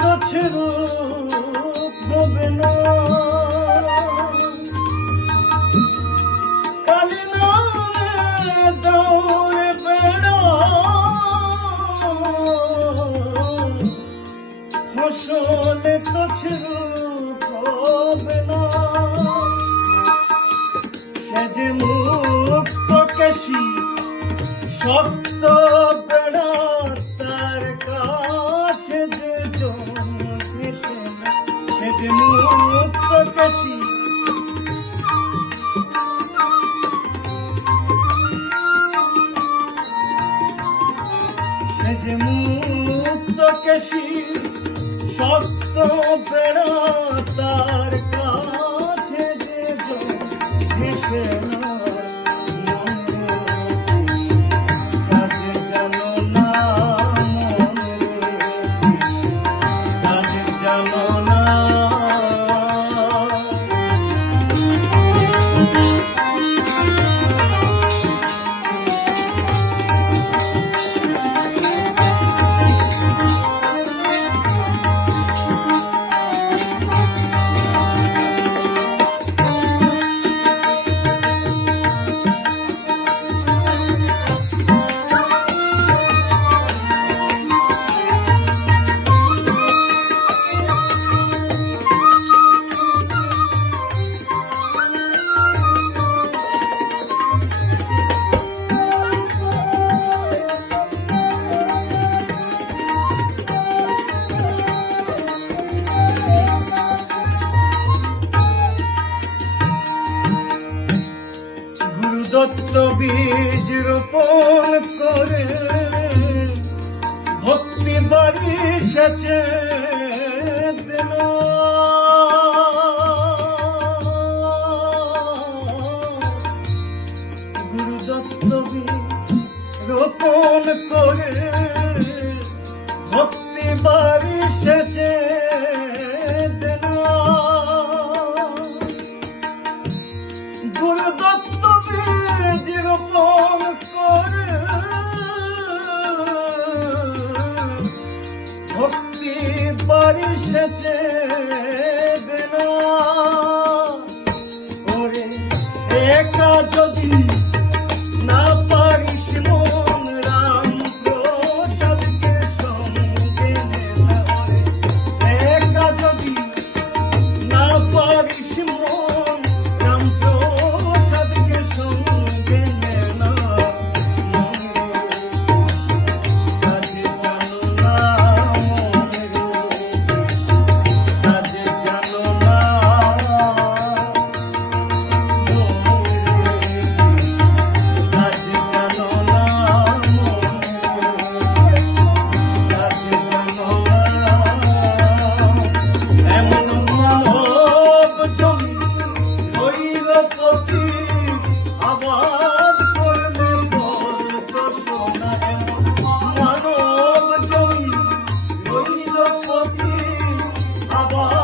তুচ্ছ রূপ হবে না, কালী নামে দৌড়ে বেড়া ফসলে তুচ্ছ রূপ হবে না। সে যে মুক্ত কেশী শক্ত বেড়া, তার কাছে যে জন ঘেঁষে না। সে যে মুক্ত কেশী সে যে মুক্ত কেশী শক্ত বেড়া, তার কাছে যে জন ঘেঁষে না। দত্ত বীজ রোপণ করে ভক্তি বাড়ি সেচে দিল। গুরু দত্ত বীজ রোপণ করে ভক্তি বাড়ি সেচে দিল। গুরু দত্ত বীজ রোপণ করে ভক্তি বাড়ি সেচে দিল। ওরে একা যদি না পারিস মন, রাম প্রসাদকে সঙ্গে নে না। ওরে একা যদি না পারিস মন, রাম প্রসাদকে সঙ্গে নে না। কাজে জানো না মনের কাজে জানো না কাজে জানো না কাজে জানো না। এমন মানব জমি রইল পতি, আবাদ করলে বলত সোনা। এমন মানব জমি রইল পতি, আবাদ